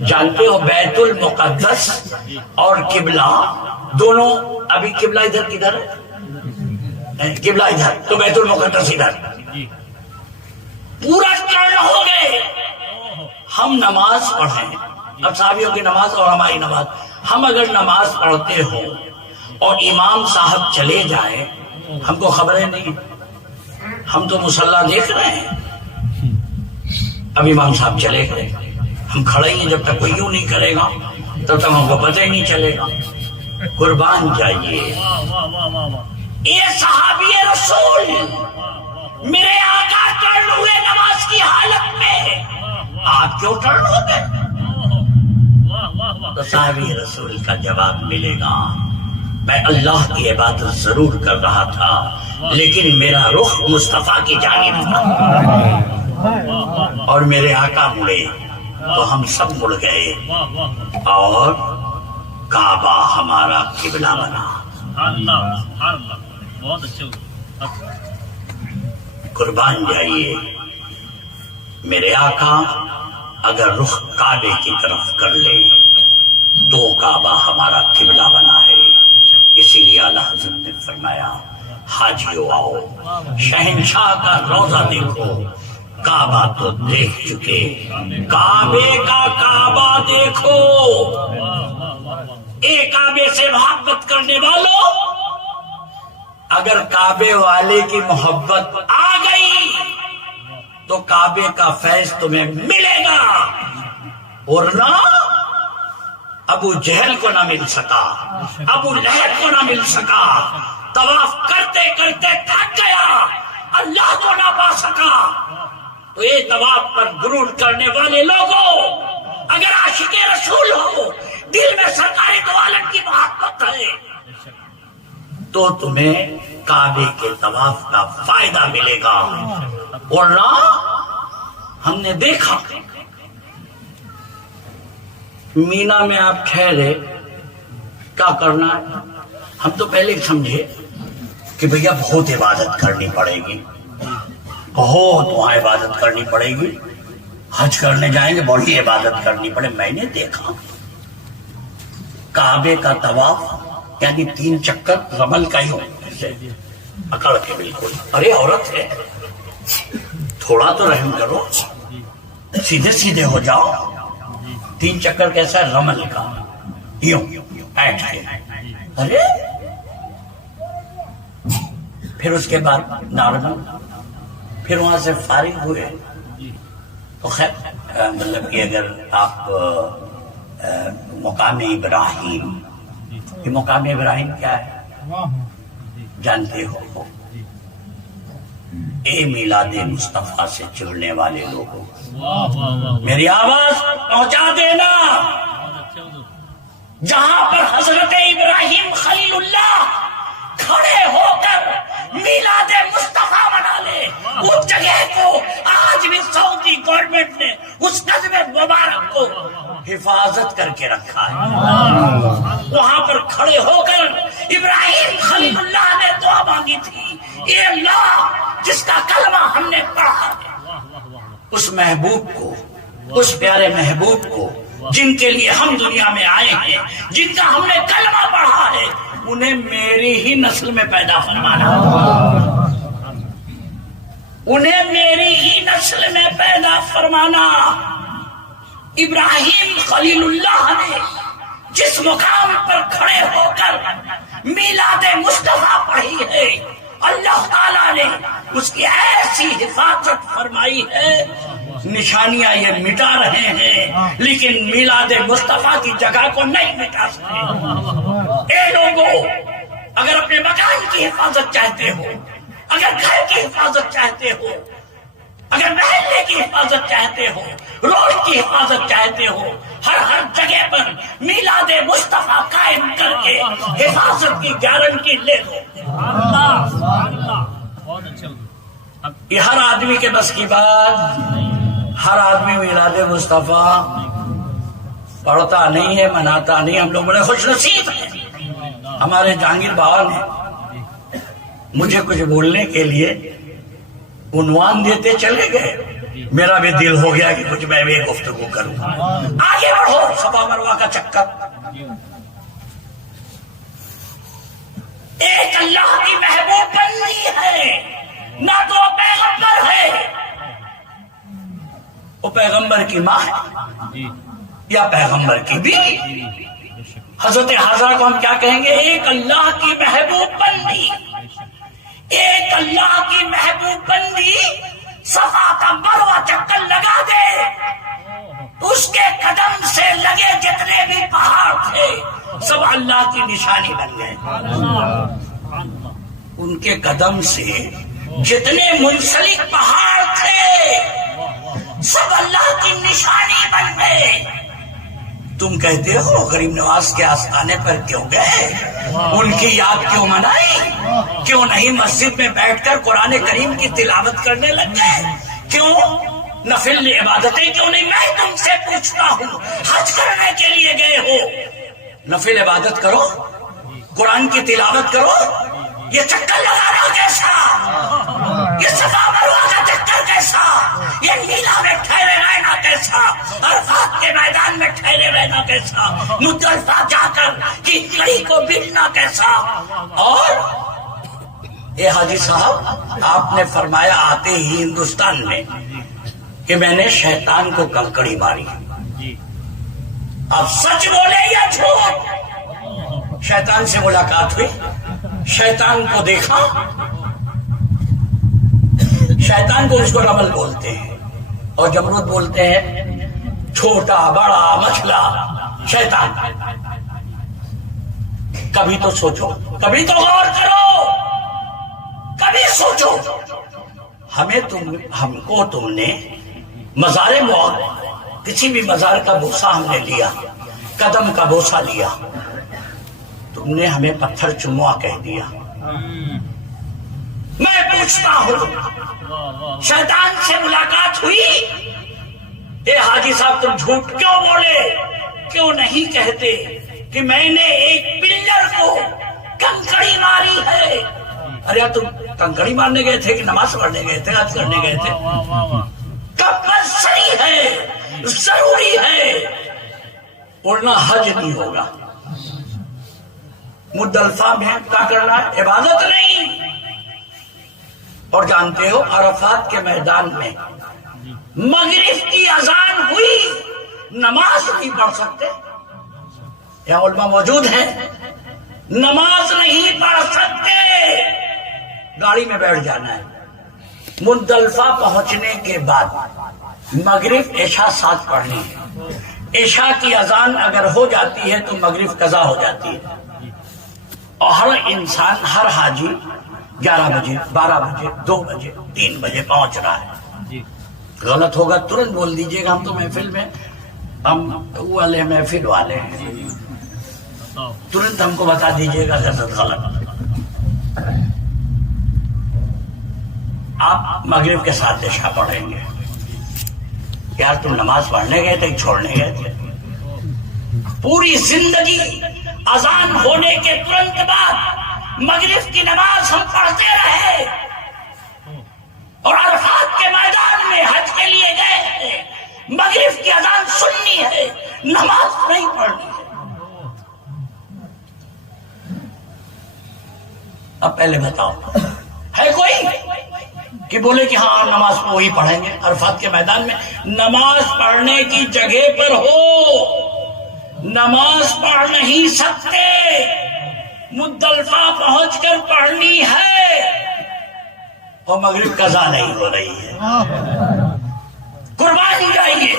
جانتے ہو بیت المقدس اور قبلہ دونوں، ابھی قبلہ ادھر کدھر ہے؟ قبلہ ادھر تو بیت المقدس ادھر، پورا ٹرن ہو گئے. ہم نماز پڑھیں، اب صحابیوں کی نماز اور ہماری نماز، ہم اگر نماز پڑھتے ہو اور امام صاحب چلے جائیں ہم کو خبریں نہیں، ہم تو مصلی دیکھ رہے ہیں، اب امام صاحب چلے گئے، ہم کھڑے ہیں، جب تک کوئی یوں نہیں کرے گا تب تک ہم کو پتہ ہی نہیں چلے گا. قربان جائیے، یہ صحابی رسول میرے آقا ٹرن ہوئے نماز کی حالت میں، آپ کیوں ٹرن ہو گئے؟ تو صحابی رسول کا جواب ملے گا، میں اللہ کی عبادت ضرور کر رہا تھا لیکن میرا رخ مصطفیٰ کی جانب تھا، اور میرے آقا مڑے تو ہم سب مڑ گئے اور کعبہ ہمارا قبلہ بنا. بہت اچھے. قربان جائیے، میرے آقا اگر رخ کعبے کی طرف کر لے تو کعبہ ہمارا قبلہ بنا ہے. اسی لیے اعلیٰ حضرت نے فرمایا، حاجیو آؤ شہنشاہ کا روضہ دیکھو، کعبہ تو دیکھ چکے، کعبے کا کعبہ دیکھو. ایک کعبے سے محبت کرنے والوں، اگر کعبے والے کی محبت آ گئی تو کعبے کا فیض تمہیں ملے گا، ورنہ ابو جہل کو نہ مل سکا، ابو لہب کو نہ مل سکا، طواف کرتے کرتے تھک گیا، اللہ کو نہ پا سکا. تو یہ طواف پر درود کرنے والے لوگوں، اگر عاشق رسول ہو، دل میں سرکار دو عالم کی محبت ہے تو تمہیں کعبے کے طواف کا فائدہ ملے گا. ورنہ ہم نے دیکھا مینا میں آپ ٹھہرے، کیا کرنا ہے؟ ہم تو پہلے سمجھے کہ بھیا بہت عبادت کرنی پڑے گی، بہت وہاں عبادت کرنی پڑے گی، حج کرنے جائیں گے بڑی عبادت کرنی پڑے. میں نے دیکھا کعبے کا طواف یعنی 3 چکر رمل کا ہی ہو، اکڑ کے بالکل. ارے عورت ہے، تھوڑا تو رحم کرو، سیدھے سیدھے ہو جاؤ. 3 چکر کیسا ہے؟ رمل کا، یوں بیٹھ کے. ارے پھر اس کے بعد نارمل، پھر وہاں سے فارغ ہوئے تو خیر مطلب کہ اگر آپ مقام ابراہیم، یہ مقام ابراہیم کیا ہے جانتے ہو؟ اے میلاد مصطفیٰ سے جڑنے والے لوگوں، میری آواز پہنچا دینا. جہاں پر حضرت ابراہیم خلیل اللہ کھڑے ہو کر میلاد مصطفیٰ منا لے، اس جگہ کو آج بھی سعودی گورنمنٹ نے اس قدم مبارک کو حفاظت کر کے رکھا ہے. وہاں پر کھڑے ہو کر ابراہیم خلیل اللہ نے دعا مانگی تھی، اے اللہ جس کا کلمہ ہم نے پڑھا ہے، اس محبوب کو، اس پیارے محبوب کو جن کے لیے ہم دنیا میں آئے ہیں، جن کا ہم نے کلمہ پڑھا ہے، انہیں میری ہی نسل میں پیدا فرمانا، انہیں میری ہی نسل میں پیدا فرمانا. ابراہیم خلیل اللہ نے جس مقام پر کھڑے ہو کر میلاد مصطفیٰ پڑھی ہے، اللہ تعالیٰ نے اس کی ایسی حفاظت فرمائی ہے. نشانیاں یہ مٹا رہے ہیں لیکن میلاد مصطفیٰ کی جگہ کو نہیں مٹا سکتے. اے لوگوں، اگر اپنے مکان کی حفاظت چاہتے ہو، اگر گھر کی حفاظت چاہتے ہو، اگر محلے کی حفاظت چاہتے ہو، روڈ کی حفاظت چاہتے ہو، ہر جگہ پر میلاد مصطفیٰ قائم کر کے حفاظت کی گارنٹی لے لو. یہ ہر آدمی کے بس کی بات، ہر آدمی میلاد مصطفیٰ پڑھتا نہیں ہے، مناتا نہیں. ہم لوگ بڑے خوش نصیب ہیں. ہمارے جہانگیر بابا نے مجھے کچھ بولنے کے لیے عنوان دیتے چلے گئے، میرا بھی دل ہو گیا کہ کچھ میں بھی گفتگو کروں. آگے بڑھو. صفا مروا کا چکر. ایک اللہ کی محبوب بندی ہے، نہ تو وہ پیغمبر ہے. وہ پیغمبر کی ماں ہے یا پیغمبر کی بیوی. حضرت حاضرہ کو ہم کیا کہیں گے؟ ایک اللہ کی محبوب بندی. ایک اللہ کی محبوب بندی صفا کا مروہ چکر لگا دے، اس کے قدم سے لگے جتنے بھی پہاڑ تھے سب اللہ کی نشانی بن گئے. ان کے قدم سے جتنے منسلک پہاڑ تھے سب اللہ کی نشانی بن گئے. تم کہتے ہو غریب نواز کے آستانے پر کیوں گئے؟ ان کی یاد کیوں منائی؟ کیوں نہیں مسجد میں بیٹھ کر قرآن کریم کی تلاوت کرنے لگ گئے؟ کیوں نفل عبادتیں کیوں نہیں؟ میں تم سے پوچھتا ہوں، حج کرنے کے لیے گئے ہو، نفل عبادت کرو، قرآن کی تلاوت کرو. یہ چکر لگانا کیسا؟ یہ صفا مروہ کا چکر کیسا؟ یہ نیلا میں ٹھہرے رہنا کیسا؟ عرفات کے میدان میں ٹھہرے رہنا کیسا؟ مزدلفہ جا کر کی کڑی کو بیٹھنا کیسا؟ اور اے حاجی صاحب، آپ نے فرمایا آتے ہی ہندوستان میں کہ میں نے شیطان کو کنکڑی ماری. اب سچ بولے یا جھوٹ؟ شیطان سے ملاقات ہوئی، شیطان کو دیکھا. شیطان کو اس کو رمل بولتے ہیں اور جمرود بولتے ہیں چھوٹا بڑا مسئلہ شیطان. کبھی تو سوچو، کبھی تو غور کرو، کبھی سوچو. ہم کو تم نے مزار کسی بھی مزار کا بوسہ ہم نے لیا، قدم کا بوسہ لیا، تم نے ہمیں پتھر چموا کہہ دیا. میں پوچھتا ہوں، شیطان سے ملاقات ہوئی؟ اے حاجی صاحب تم جھوٹ کیوں بولے؟ کیوں نہیں کہتے کہ میں نے ایک پلر کو کنکڑی ماری ہے؟ ارے تم کنکڑی مارنے گئے تھے کہ نماز پڑھنے گئے تھے، حج کرنے گئے تھے؟ کمپلسری ہے، ضروری ہے، ورنہ حج نہیں ہوگا. مزدلفہ میں کیا کرنا ہے؟ عبادت نہیں. اور جانتے ہو عرفات کے میدان میں مغرب کی اذان ہوئی، نماز نہیں پڑھ سکتے. یہاں علماء موجود ہیں، نماز نہیں پڑھ سکتے، گاڑی میں بیٹھ جانا ہے. مزدلفہ پہنچنے کے بعد مغرب عشاء ساتھ پڑھنی ہے. عشاء کی اذان اگر ہو جاتی ہے تو مغرب قضا ہو جاتی ہے. اور ہر انسان، ہر حاجی 11 بجے 12 بجے 2 بجے 3 بجے پہنچ رہا ہے. غلط ہوگا ترنت بول دیجئے گا، ہم تو محفل میں، ہم والے محفل والے ہیں، ترنت ہم کو بتا دیجئے گا غلط. آپ مغرب کے ساتھ عشاء پڑھیں گے. یار تم نماز پڑھنے گئے تھے چھوڑنے گئے تھے؟ پوری زندگی اذان ہونے کے ترنت بعد مغرب کی نماز ہم پڑھتے رہے، اور عرفات کے میدان میں حج کے لیے گئے ہیں. مغرب کی اذان سننی ہے، نماز نہیں پڑھنی ہے. اب پہلے بتاؤ ہے کوئی کہ بولے کہ ہاں نماز وہی پڑھیں گے؟ عرفات کے میدان میں نماز پڑھنے کی جگہ پر ہو، نماز پڑھ نہیں سکتے، مزدلفہ پہنچ کر پڑھنی ہے، اور مغرب قضا نہیں ہو رہی ہے. قربانی جائیے.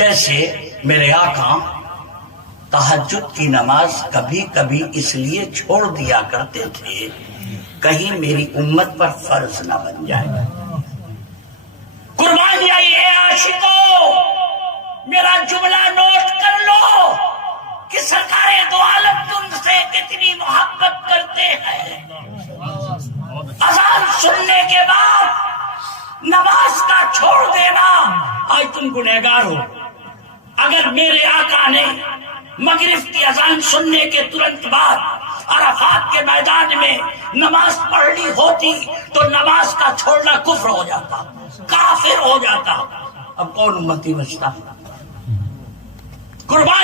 جیسے میرے آقا تہجد کی نماز کبھی کبھی اس لیے چھوڑ دیا کرتے تھے کہیں میری امت پر فرض نہ بن جائے. قربان جائیے عاشقوں، میرا جملہ نوٹ کر لو کہ سرکار دو عالم تم سے کتنی محبت کرتے ہیں. اذان سننے کے بعد نماز کا چھوڑ دینا، آج تم گنہگار ہو. اگر میرے آقا نے مغرب کی اذان سننے کے ترنت بعد عرفات کے میدان میں نماز پڑھنی ہوتی تو نماز کا چھوڑنا کفر ہو جاتا، کافر ہو جاتا. اب کون امتی بچتا؟